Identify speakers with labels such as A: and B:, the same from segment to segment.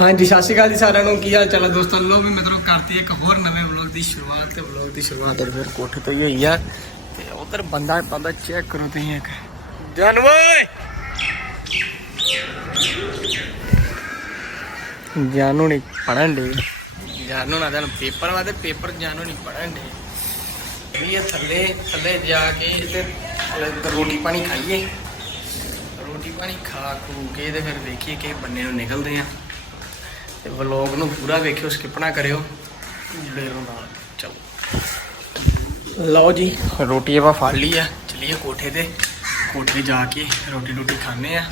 A: ਹਾਂਜੀ, ਸਤਿ ਸ਼੍ਰੀ ਅਕਾਲ ਜੀ ਸਾਰਿਆਂ ਨੂੰ। ਕੀ ਹਾਲ ਚਾਲ ਹੈ ਦੋਸਤੋ? ਲੋ ਵੀ ਮਿੱਤਰੋ, ਕਰਤੀ ਇੱਕ ਹੋਰ ਨਵੇਂ ਵਲੌਗ ਦੀ ਸ਼ੁਰੂਆਤ ਤੇ ਵਲੌਗ ਦੀ ਸ਼ੁਰੂਆਤ ਹੋਰ ਕੋਠੇ ਤੋਂ ਹੀ ਹੋਈ ਆ। ਤੇ ਉਧਰ ਬੰਦਾ ਬੰਦਾ ਚੈੱਕ ਕਰੋ ਤੁਸੀਂ ਇੱਕ। ਜਾਨ ਜਾਨੂ ਨਹੀਂ ਪੜਨ ਦੇ ਜਾਨੂ ਨਾ ਦਿਨ ਪੇਪਰ ਵਾ ਤੇ ਪੇਪਰ ਜਾਨੂ ਨਹੀਂ ਪੜਨ ਦੇ ਵੀ ਇਹ ਥੱਲੇ ਥੱਲੇ ਜਾ ਕੇ ਤੇ ਰੋਟੀ ਪਾਣੀ ਖਾਈਏ। ਰੋਟੀ ਪਾਣੀ ਖਾ ਖੂ ਕੇ ਤੇ ਫਿਰ ਵੇਖੀਏ ਕਿ ਬੰਨੇ ਨੂੰ ਨਿਕਲਦੇ ਆ। ਤੇ ਵਲੌਗ ਨੂੰ ਪੂਰਾ ਵੇਖਿਓ ਸਕਿਪ ਨਾ ਕਰਿਓ। ਜੁੜੇ ਰਹੋ ਨਾਲ। ਚਲੋ। ਲਓ ਜੀ ਰੋਟੀ ਆਪਾਂ ਫੜ ਲਈ ਆ। ਚਲੀਏ ਕੋਠੇ ਤੇ। ਕੋਠੇ ਜਾ ਕੇ ਰੋਟੀ ਰੋਟੀ ਖਾਣੇ ਆ।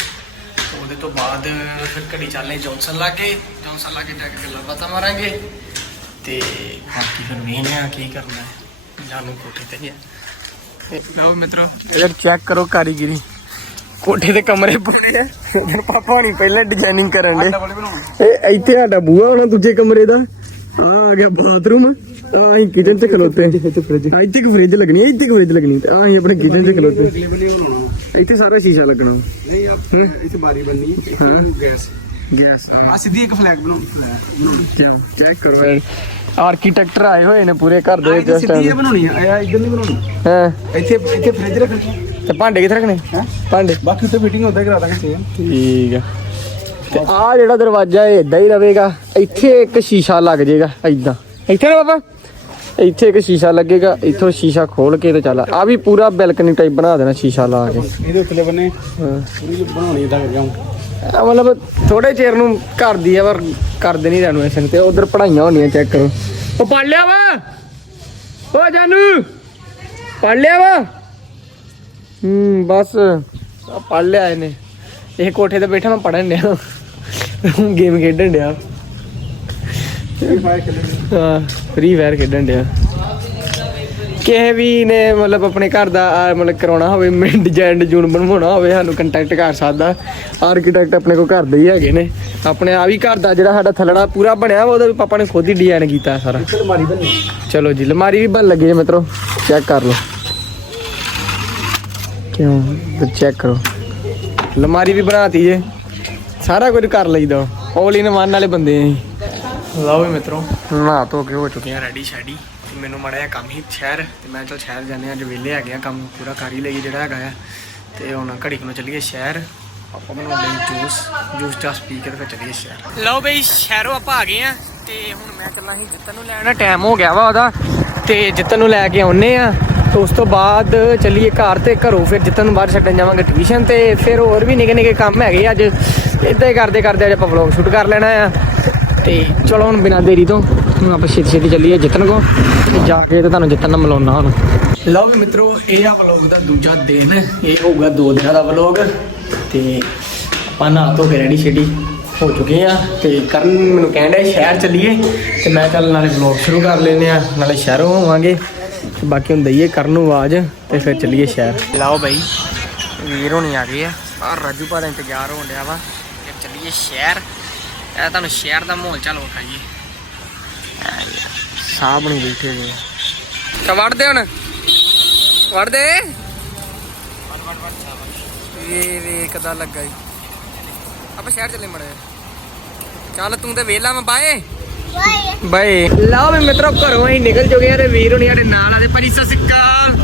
A: ਉਹਦੇ ਤੋਂ ਬਾਅਦ ਫਿਰ ਘੜੀ ਚੱਲਨੇ ਜੌਨਸਨ ਲਾਗੇ ਜੌਨਸਨ ਲਾਗੇ ਜਾ ਕੇ ਗੱਲਾਂ ਬਾਤਾਂ ਮਾਰਾਂਗੇ। ਤੇ ਬਾਕੀ ਫਿਰ ਵੇਖਦੇ ਆ ਕੀ ਕਰਨਾ ਹੈ। ਜਾਨੂੰ ਕੋਠੇ ਤੇ ਹੀ ਆ। ਲਓ ਮਿੱਤਰੋ ਇਧਰ ਚੈੱਕ ਕਰੋ ਕਾਰੀਗਰੀ। ਕੋਠੇ ਦੇ ਕਮਰੇ ਪਏ ਆ। ਪਾਪਾ ਨਹੀਂ ਪਹਿਲਾਂ ਡਿਜ਼ਾਈਨਿੰਗ ਕਰਨ ਦੇ ਇਹ ਇੱਥੇ ਸਾਡਾ ਬੂਆ ਹੋਣਾ ਦੂਜੇ ਕਮਰੇ ਦਾ। ਆ ਆ ਗਿਆ ਬਾਥਰੂਮ ਆ ਅਸੀਂ ਕਿਚਨ 'ਚ ਖਲੋਤੇ। ਇੱਥੇ ਫ੍ਰਿਜ ਇੱਥੇ ਇੱਕ ਫ੍ਰਿਜ ਲੱਗਣੀ ਹੈ ਇੱਥੇ ਇੱਕ ਫ੍ਰਿਜ ਲੱਗਣੀ। ਤੇ ਆ ਅਸੀਂ ਆਪਣੇ ਕਿਚਨ 'ਚ ਖਲੋਤੇ। ਇੱਥੇ ਸਾਰਾ ਸ਼ੀਸ਼ਾ ਲੱਗਣਾ।
B: ਨਹੀਂ ਆਪ ਇੱਥੇ ਬਾਰੀ ਬੰਨੀ
A: ਹਾਂ।
B: ਗੈਸ।
A: ਗੈਸ।
B: ਆ ਸਿੱਧੀ ਇੱਕ ਫਲੈਗ ਬਣਾਉਣੀ ਫਲੈਗ
A: ਚੈੱਕ ਕਰੋ। ਆਰਕੀਟੈਕਟਰ ਆਏ ਹੋਏ ਨੇ ਪੂਰੇ ਘਰ ਦੇ
B: ਸਿੱਧੀ ਇਹ ਬਣਾਉਣੀ ਆ। ਇਹ ਇੱਧਰ ਨਹੀਂ ਬਣਾਉਣੀ
A: ਹਾਂ?
B: ਇੱਥੇ ਇੱਥੇ ਫ੍ਰਿਜ ਰੱਖਣੀ
A: ਤੇ ਭਾਂਡੇ ਕਿੱਥੇ ਰੱਖਣੇ?
B: ਹੈ?
A: ਭਾਂਡੇ।
B: ਬਾਕੀ ਉੱਤੇ ਫਿਟਿੰਗ ਹੁੰਦਾ ਕਰਾ ਦਾਂਗੇ ਸੇਮ
A: ਠੀਕ ਆ। ਤੇ ਆ ਜਿਹੜਾ ਦਰਵਾਜ਼ਾ ਇਹ ਇਦਾਂ ਹੀ ਰਵੇਗਾ ਇੱਥੇ ਇੱਕ ਸ਼ੀਸ਼ਾ ਲੱਗ ਜਾਏਗਾ ਇਦਾਂ ਇੱਥੇ ਨਾ ਬਾਬਾ? ਇੱਥੇ ਇੱਕ ਸ਼ੀਸ਼ਾ ਲੱਗੇਗਾ ਇੱਥੋਂ ਸ਼ੀਸ਼ਾ ਖੋਲ ਕੇ ਤੇ ਚੱਲ। ਆ ਵੀ ਪੂਰਾ ਬੈਲਕਨੀ ਟਾਈਪ ਬਣਾ ਦੇਣਾ ਸ਼ੀਸ਼ਾ ਲਾ ਕੇ।
B: ਇਹਦੇ ਉੱਤਲੇ ਬੰਨੇ
A: ਹਾਂ।
B: ਪੂਰੀ ਬਣਾਉਣੀ ਇਦਾਂ ਕਰ
A: ਮਤਲਬ ਥੋੜੇ ਚਿਰ ਨੂੰ ਘਰ ਦੀ ਆ ਪਰ ਕਰ ਦੇਣੀ ਰੈਨੋਵੇਸ਼ਨ ਤੇ ਉਧਰ ਪੜਾਈਆਂ ਹੋਣੀਆਂ ਚੈੱਕ ਕਰੋ ਉਹ ਪੜ ਲਿਆ ਵਾ! ਓ ਜਾਨੂ! ਪੜ ਲਿਆ ਵਾ! ਹੂੰ ਬਸ। ਪੜ ਲਿਆ ਇਹਨੇ। ਇਹ ਕੋਠੇ ਤੇ ਬੈਠਾ ਮੈਂ ਪੜਨ ਡਿਆ। ਗੇਮ ਖੇਡਣ ਡਿਆ। ਹਾਂ ਫ੍ਰੀ ਫਾਇਰ ਖੇਡਣ ਡਿਆ। ਕਿਸੇ ਵੀ ਨੇ ਮਤਲਬ ਆਪਣੇ ਘਰ ਦਾ ਮਤਲਬ ਕਰਾਉਣਾ ਹੋਵੇ ਡਿਜ਼ਾਈਨ ਡਿਜ਼ੂਨ ਬਣਵਾਉਣਾ ਹੋਵੇ ਸਾਨੂੰ ਕੰਟੈਕਟ ਕਰ ਸਕਦਾ। ਆਰਕੀਟੈਕਟ ਆਪਣੇ ਕੋਲ ਘਰ ਦੇ ਹੀ ਹੈਗੇ ਨੇ। ਆਪਣੇ ਆ ਵੀ ਘਰ ਦਾ ਜਿਹੜਾ ਸਾਡਾ ਥੱਲੜਾ ਪੂਰਾ ਬਣਿਆ ਉਹਦਾ ਵੀ ਪਾਪਾ ਨੇ ਖੁਦ ਹੀ ਡਿਜ਼ਾਈਨ ਕੀਤਾ ਸਾਰਾ। ਚਲੋ ਜੀ ਲਮਾਰੀ ਵੀ ਬਣ ਲੱਗੀ ਹੈ ਮਿੱਤਰੋ ਚੈੱਕ ਕਰ ਲਓ। ਕਿਉਂ? ਚੈੱਕ ਕਰੋ। ਲਮਾਰੀ ਵੀ ਬਣਾਤੀ ਜੇ। ਸਾਰਾ ਕੁਝ ਕਰ ਲਈਦਾ। 올 ਇਨ ਵਨ ਵਾਲੇ ਬੰਦੇ ਆਂ ਲਓ ਵੀ ਮਿੱਤਰੋ। ਨਹਾ ਧੋ ਕੇ ਹੋ ਚੁੱਕੇ ਆ ਰੈਡੀ ਸ਼ੈਡੀ। ਤੇ ਮੈਨੂੰ ਮੜਾ ਜਿਹਾ ਕੰਮ ਹੀ ਸ਼ਹਿਰ। ਤੇ ਮੈਂ ਚਲ ਸ਼ਹਿਰ ਜਾਂਦੇ ਆ ਅੱਜ ਵਿਹਲੇ ਆ ਕੰਮ ਪੂਰਾ ਕਰ ਹੀ ਲਈ ਜਿਹੜਾ ਹੈਗਾ ਆ। ਤੇ ਹੁਣ ਘੜੀ ਨੂੰ ਚੱਲੀਏ ਸ਼ਹਿਰ। ਆਪਾਂ ਬਣਾਉਂਦੇ ਹਾਂ ਜੂਸ। ਜੂਸ ਚਾਸ ਪੀ ਕੇ ਤੇ ਫਿਰ ਚੱਲੀਏ ਸ਼ਹਿਰ। ਲਓ ਬਈ ਸ਼ਹਿਰੋਂ ਆਪਾਂ ਆ ਗਏ ਆ ਤੇ ਹੁਣ ਮੈਂ ਚੱਲਾਂ ਸੀ ਜਿੱਤਨ ਨੂੰ ਲੈਣਾ। ਟਾਈਮ ਹੋ ਗਿਆ ਵਾ ਉਹਦਾ। ਤੇ ਜਿੱਤਨ ਨੂੰ ਲੈ ਕੇ ਆਉਨੇ ਆ ਤੇ ਉਸ ਤੋਂ ਬਾਅਦ ਚੱਲੀਏ ਘਰ ਤੇ ਘਰੋਂ ਫਿਰ ਜਿੱਤਨ ਨੂੰ ਬਾਹਰ ਛੱਡਣ ਜਾਵਾਂਗੇ ਟਿਊਸ਼ਨ ਤੇ, ਫਿਰ ਹੋਰ ਵੀ ਨਿੱਕੇ ਨਿੱਕੇ ਕੰਮ ਹੈਗੇ ਅੱਜ। ਇਦਾਂ ਹੀ ਕਰਦੇ ਕਰਦੇ ਅੱਜ ਆਪਾਂ ਵਲੌਗ ਸ਼ੂਟ ਕਰ ਲੈਣਾ ਆ। ਤੇ ਚਲੋ ਹੁਣ ਬਿਨਾਂ ਦੇਰੀ ਤੋਂ ਹੁਣ ਆਪਾਂ ਛੇਤੀ ਛੇਤੀ ਚੱਲੀਏ ਜਿੱਤਨ ਕੋ। ਤੇ ਜਾ ਕੇ ਤੇ ਤੁਹਾਨੂੰ ਜਿੱਤਨ ਨਾਲ ਮਿਲਾਉਣਾ ਹੁਣ। ਲਓ ਵੀ ਮਿੱਤਰੋ, ਇਹ ਆ ਵਲੌਗ ਦਾ ਦੂਜਾ ਦਿਨ। ਇਹ ਹੋਊਗਾ ਦੋ ਦਿਨਾਂ ਦਾ ਵਲੌਗ ਤੇ ਆਪਾਂ ਨਹਾ ਧੋ ਕੇ ਰੈਡੀ ਸ਼ੇਡੀ ਹੋ ਚੁੱਕੇ ਆ। ਤੇ ਕਰਨ ਮੈਨੂੰ ਕਹਿੰਦਾ ਸ਼ਹਿਰ ਚੱਲੀਏ। ਤੇ ਮੈਂ ਚੱਲ ਨਾਲੇ ਵਲੌਗ ਸ਼ੁਰੂ ਕਰ ਲੈਨੇ ਆ, ਨਾਲੇ ਸ਼ਹਿਰੋਂ ਹੋਵਾਂਗੇ। ਤੇ ਬਾਕੀ ਹੁਣ ਦਈਏ ਕਰਨ ਨੂੰ ਆਵਾਜ਼ ਤੇ ਫਿਰ ਚੱਲੀਏ ਸ਼ਹਿਰ। ਲਓ ਬਾਈ, ਵੀਰ ਹੋਣੀ ਆ ਗਏ ਆ। ਆ ਰਾਜੂ ਭਾ ਦਾ ਇੰਤਜ਼ਾਰ ਹੋਣ ਡਿਆ ਵਾ। ਫਿਰ ਚੱਲੀਏ ਸ਼ਹਿਰ। ਇਹ ਤੁਹਾਨੂੰ ਸ਼ਹਿਰ ਦਾ ਮਾਹੌਲ ਚਾਲ ਵਿਖਾਈਏ। ਸਾਹ ਬਣੀ ਬੈਠੇ ਨੇ ਤਾਂ ਵੜਦੇ ਹੁਣ। ਵੜਦੇ। ਇਹ ਵੇ ਕਦਾ ਲੱਗਾ ਜੀ ਆਪਾਂ ਸ਼ਹਿਰ ਚੱਲੇ ਮੜੇ ਚੱਲ ਤੂੰ ਤੇ ਵੇਲਾ ਮੈਂ ਬਾਏ। ਬਾਏ। ਲਓ ਵੀ ਮਿੱਤਰੋ, ਘਰੋਂ ਹੀ ਨਿਕਲ ਚੁੱਕੇ ਆ ਤੇ ਵੀਰ ਹੁਣੀ ਸਾਡੇ ਨਾਲ ਆਦੇ ਭਾਜੀ, ਸਤਿ ਸ਼੍ਰੀ ਅਕਾਲ।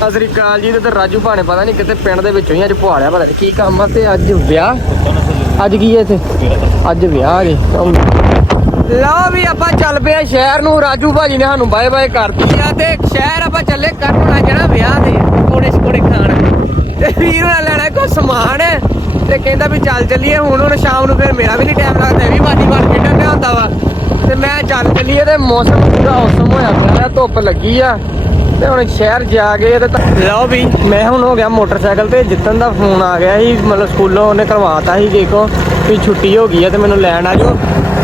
A: ਸਤਿ ਸ਼੍ਰੀ ਅਕਾਲ ਜੀ, ਤੇ ਰਾਜੂ ਭਾਣੇ, ਪਤਾ ਨਹੀਂ ਕਿਤੇ ਪਿੰਡ ਦੇ ਵਿੱਚੋਂ ਹੀ ਅੱਜ ਪੁਆਲਿਆ ਪਤਾ ਕੀ ਕੰਮ ਆ ਤੇ ਅੱਜ ਵਿਆਹ। ਅੱਜ ਕੀ ਹੈ ਇੱਥੇ? ਅੱਜ ਵਿਆਹ ਜੀ। ਲਓ ਵੀ ਆਪਾਂ ਚੱਲ ਪਏ ਆ ਸ਼ਹਿਰ ਨੂੰ, ਰਾਜੂ ਭਾਜੀ ਨੇ ਸਾਨੂੰ ਬਾਏ ਬਾਏ ਕਰਤੀ ਆ ਤੇ ਸ਼ਹਿਰ ਆਪਾਂ ਚੱਲੇ ਕਰਨ ਹੋਣਾ ਜਿਹੜਾ ਵਿਆਹ ਦੇ ਕੋੜੇ ਕੋੜੇ ਖਾਣ। ਤੇ ਵੀਰ ਨਾਲ ਲੈਣਾ ਕੋ ਸਮਾਨ, ਤੇ ਕਹਿੰਦਾ ਵੀ ਚੱਲ ਚੱਲੀਏ, ਹੁਣ ਹੁਣ ਸ਼ਾਮ ਨੂੰ ਫਿਰ ਮੇਰਾ ਵੀ ਨਹੀਂ ਟਾਈਮ ਲੱਗਦਾ, ਇਹ ਵੀ ਵਾਲੀਬਾਲ ਖੇਡਣ ਤੇ ਹੁੰਦਾ ਤੇ ਮੌਸਮ ਪੂਰਾ ਔਸਮ ਹੋਇਆ ਪਿਆ ਧੁੱਪ ਲੱਗੀ ਆ ਤੇ ਹੁਣ ਸ਼ਹਿਰ ਜਾ ਕੇ ਤੇ ਤਾਂ- ਲਓ ਵੀ। ਮੈਂ ਹੁਣ ਹੋ ਗਿਆ ਮੋਟਰਸਾਈਕਲ ਤੇ ਜਿੱਤਨ ਦਾ ਫੋਨ ਆ ਗਿਆ ਸੀ ਮਤਲਬ ਸਕੂਲੋਂ ਉਹਨੇ ਕਰਵਾਤਾ ਸੀ ਦੇਖੋ ਵੀ ਛੁੱਟੀ ਹੋ ਗਈ ਆ ਤੇ ਮੈਨੂੰ ਲੈਣ ਆ ਜਾਓ।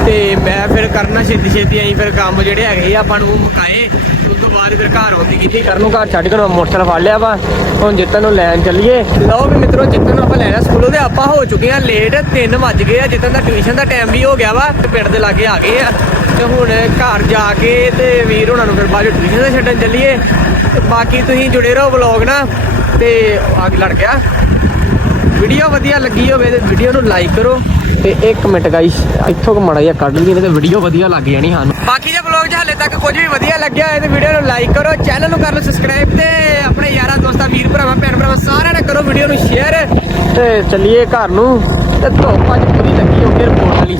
A: ਤੇ ਮੈਂ ਫਿਰ ਕਰਨਾ ਛੇਤੀ ਛੇਤੀ ਆਈ, ਫਿਰ ਕੰਮ ਜਿਹੜੇ ਹੈਗੇ ਸੀ ਆਪਾਂ ਨੂੰ ਉਹ ਮੁਕਾਏ। ਉਸ ਤੋਂ ਬਾਅਦ ਫਿਰ ਘਰ ਆਉਂਦੀ ਕੀਤੀ ਕਰਨ ਨੂੰ ਘਰ ਛੱਡ ਕੇ ਮੈਂ ਮੋਟਰਸਾਈਕਲ ਫੜ ਲਿਆ ਵਾ। ਹੁਣ ਜਿੱਤਨ ਨੂੰ ਲੈਣ ਚੱਲੀਏ। ਲਓ ਵੀ ਮਿੱਤਰੋ ਜਿੱਤਨ ਨੂੰ ਆਪਾਂ ਲੈਣਾ ਸਕੂਲੋਂ ਤੇ ਆਪਾਂ ਹੋ ਚੁੱਕੇ ਆ ਲੇਟ 3 ਵੱਜ ਗਏ ਆ। ਜਿੱਤਨ ਦਾ ਟਿਊਸ਼ਨ ਦਾ ਟਾਈਮ ਵੀ ਹੋ ਗਿਆ ਵਾ। ਤੇ ਪਿੰਡ ਦੇ ਲਾਗੇ ਆ ਗਏ ਆ। ਤੇ ਹੁਣ ਘਰ ਜਾ ਕੇ ਤੇ ਵੀਰ ਉਹਨਾਂ ਨੂੰ ਫਿਰ ਬਾਅਦ ਟਿਊਸ਼ਨ ਦਾ ਛੱਡਣ ਚੱਲੀਏ। ਤੇ ਬਾਕੀ ਤੁਸੀਂ ਜੁੜੇ ਰਹੋ ਵਲੌਗ ਨਾਲ। ਤੇ ਆ ਲੜ ਗਿਆ। ਵੀਡੀਓ ਵਧੀਆ ਲੱਗੀ ਹੋਵੇ ਤੇ ਵੀਡੀਓ ਨੂੰ ਲਾਈਕ ਕਰੋ। ਤੇ 1 ਮਿੰਟ ਗਾਈਸ ਇੱਥੋਂ ਕੁ ਮਾੜਾ ਜਿਹਾ ਕੱਢ ਲਈਏ ਤੇ ਵੀਡੀਓ ਵਧੀਆ ਲੱਗ ਜਾਣੀ ਸਾਨੂੰ। ਬਾਕੀ ਜੇ ਵਲੌਗ 'ਚ ਹਾਲੇ ਤੱਕ ਕੁਝ ਵੀ ਵਧੀਆ ਲੱਗਿਆ ਹੋਏ ਤੇ ਵੀਡੀਓ ਨੂੰ ਲਾਈਕ ਕਰੋ ਚੈਨਲ ਨੂੰ ਕਰ ਲਓ ਸਬਸਕ੍ਰਾਈਬ ਤੇ ਆਪਣੇ ਯਾਰਾਂ ਦੋਸਤਾਂ ਵੀਰ ਭਰਾਵਾਂ ਭੈਣ ਭਰਾਵਾਂ ਸਾਰਿਆਂ ਨਾਲ ਕਰੋ ਵੀਡੀਓ ਨੂੰ ਸ਼ੇਅਰ ਤੇ ਚੱਲੀਏ ਘਰ ਨੂੰ ਤੇ ਧੁੱਪ ਅੱਜ ਪੂਰੀ ਲੱਗੀ ਹੋ ਗਈ ਰਿਪੋਰਟ ਵਾਲੀ।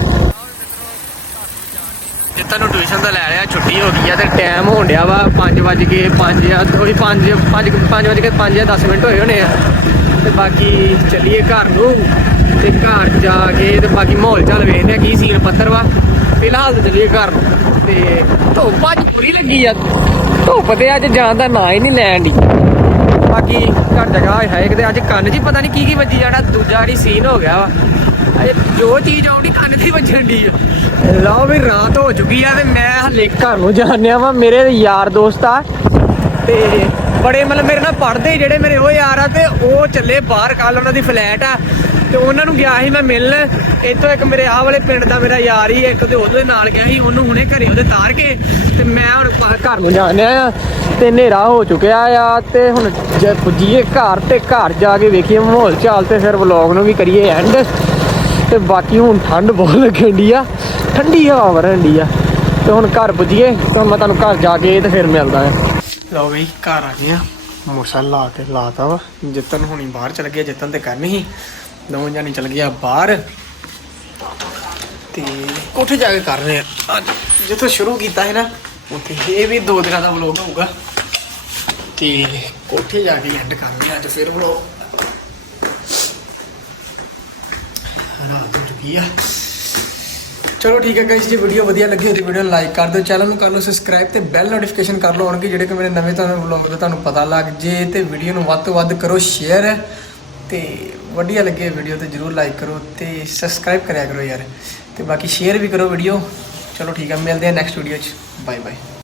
A: ਜਿੱਤਾਂ ਨੂੰ ਟਿਊਸ਼ਨ ਤੋਂ ਲੈ ਲਿਆ ਛੁੱਟੀ ਹੋ ਗਈ ਆ ਤੇ ਟਾਈਮ ਹੋਣ ਡਿਆ ਵਾ 5 ਵਜ ਕੇ 5 ਆ ਥੋੜੀ 5 5 5 ਵਜ ਕੇ 5 ਜਾਂ 10 ਮਿੰਟ ਹੋਏ ਹੋਣੇ ਆ। ਤੇ ਬਾਕੀ ਚੱਲੀਏ ਘਰ ਨੂੰ। ਤੇ ਘਰ ਜਾ ਕੇ ਤੇ ਬਾਕੀ ਮਾਹੌਲ ਚੱਲ ਵੇਖਦੇ ਆ ਕੀ ਸੀਨ ਪੱਤਰ ਵਾ। ਫਿਲਹਾਲ ਤੇ ਚੱਲੀਏ ਘਰ ਨੂੰ। ਤੇ ਧੁੱਪ ਅੱਜ ਪੂਰੀ ਲੱਗੀ ਆ। ਧੁੱਪ ਤੇ ਅੱਜ ਜਾਣ ਦਾ ਨਾਂ ਹੀ ਨਹੀਂ ਲੈਣ ਦੀ ਬਾਕੀ ਘਰ ਜਗ੍ਹਾ ਹੈ ਕਿਤੇ ਅੱਜ ਕੰਨ 'ਚ ਹੀ ਪਤਾ ਨਹੀਂ ਕੀ ਕੀ ਵੱਜੀ ਜਾਣਾ, ਦੂਜਾ ਜਿਹੜੀ ਸੀਨ ਹੋ ਗਿਆ ਵਾ। ਅਜੇ ਜੋ ਚੀਜ਼ ਆਉਂਦੀ ਕੰਨ 'ਤੇ ਹੀ ਵੱਜਣ ਦੀ ਲਓ ਵੀ ਰਾਤ ਹੋ ਚੁੱਕੀ ਆ ਤੇ ਮੈਂ ਹਲੇ ਘਰ ਨੂੰ ਜਾਣਿਆ ਵਾ, ਮੇਰੇ ਯਾਰ ਦੋਸਤ ਆ। ਤੇ ਬੜੇ ਮਤਲਬ ਮੇਰੇ ਨਾਲ ਪੜਦੇ ਜਿਹੜੇ ਮੇਰੇ ਉਹ ਯਾਰ ਆ ਤੇ ਉਹ ਚੱਲੇ ਬਾਹਰ ਕੱਲ ਉਹਨਾਂ ਦੀ ਫਲੈਟ ਆ। ਤੇ ਉਹਨਾਂ ਨੂੰ ਗਿਆ ਸੀ ਮੈਂ ਮਿਲਣ। ਇੱਥੋਂ ਇੱਕ ਮੇਰੇ ਆਹ ਵਾਲੇ ਪਿੰਡ ਦਾ ਮੇਰਾ ਯਾਰ ਹੀ ਇੱਕ ਤੇ ਉਹਦੇ ਨਾਲ ਗਿਆ ਸੀ, ਉਹਨੂੰ ਹੁਣੇ ਘਰੇ ਉਹਦੇ ਤਾਰ ਕੇ ਤੇ ਮੈਂ ਹੁਣ ਘਰ ਨੂੰ ਜਾਣਿਆ ਆ ਤੇ ਹਨੇਰਾ ਹੋ ਚੁੱਕਿਆ ਆ ਤੇ ਹੁਣ ਜੇ ਪੁੱਜੀਏ ਘਰ ਤੇ ਘਰ ਜਾ ਕੇ ਵੇਖੀਏ ਮਾਹੌਲ ਚਾਲ ਤੇ ਫਿਰ ਵਲੌਗ ਨੂੰ ਵੀ ਕਰੀਏ ਐਂਡ ਤੇ ਬਾਕੀ ਹੁਣ ਠੰਡ ਬਹੁਤ ਲੱਗਣ ਦੀ ਆ, ਠੰਡੀ ਹਵਾ ਵਰਨ ਆ। ਤੇ ਹੁਣ ਘਰ ਪੁੱਜੀਏ, ਤੇ ਮੈਂ ਤੁਹਾਨੂੰ ਘਰ ਜਾ ਕੇ ਤੇ ਫਿਰ ਮਿਲਦਾ ਆ। ਲਓ ਬਈ, ਘਰ ਆ ਗਏ ਆ। ਮੋਟਰਸਾਈਕਲ ਲਾ ਕੇ ਲਾਤਾ ਵਾ। ਜਿੱਤਨ ਹੁਣੀ ਬਾਹਰ ਚਲ ਗਿਆ ਜਿੱਤਨ ਤੇ ਕਰਨੀ ਸੀ। ਦੋਵੇਂ ਜਾਨੀ ਚਲ ਗਿਆ ਬਾਹਰ। ਤੇ ਕੋਠੇ ਜਾ ਕੇ ਕਰ ਰਹੇ ਆ। ਅੱਜ ਜਿੱਥੋਂ ਸ਼ੁਰੂ ਕੀਤਾ ਹੈ ਨਾ, ਉੱਥੇ ਇਹ ਵੀ ਦੋ ਦਿਨਾਂ ਦਾ ਵਲੋਗ ਹੋਊਗਾ। ਤੇ ਕੋਠੇ ਜਾ ਕੇ ਐਂਡ ਕਰਨੇ ਆ ਅੱਜ ਫਿਰ ਵਲੋਗ ਰਾਤ ਹੋ ਚੁੱਕੀ ਆ। ਚਲੋ ਠੀਕ ਹੈ ਗਾਇਸ ਜੇ ਵੀਡੀਓ ਵਧੀਆ ਲੱਗੀ ਹੋਵੇ ਵੀਡੀਓ ਨੂੰ ਲਾਈਕ ਕਰ ਦਿਓ ਚੈਨਲ ਨੂੰ ਕਰ ਲਓ ਸਬਸਕ੍ਰਾਈਬ ਤੇ ਬੈਲ ਨੋਟੀਫਿਕੇਸ਼ਨ ਕਰ ਲਓ, ਆਉਣਗੇ ਜਿਹੜੇ ਕਿ ਮੇਰੇ ਨਵੇਂ ਤੁਹਾਨੂੰ ਵਲੌਗ ਦਾ ਤੁਹਾਨੂੰ ਪਤਾ ਲੱਗ ਜੇ ਤੇ ਵੀਡੀਓ ਨੂੰ ਵੱਧ ਤੋਂ ਵੱਧ ਕਰੋ ਸ਼ੇਅਰ ਤੇ ਵਧੀਆ ਲੱਗੇ ਵੀਡੀਓ ਤੇ ਜਰੂਰ ਲਾਈਕ ਕਰੋ ਤੇ ਸਬਸਕ੍ਰਾਈਬ ਕਰਿਆ ਕਰੋ ਯਾਰ ਤੇ ਬਾਕੀ ਸ਼ੇਅਰ ਵੀ ਕਰੋ ਵੀਡੀਓ ਚਲੋ ਠੀਕ ਆ, ਮਿਲਦੇ ਹਾਂ ਨੈਕਸਟ ਵੀਡੀਓ 'ਚ। Bye bye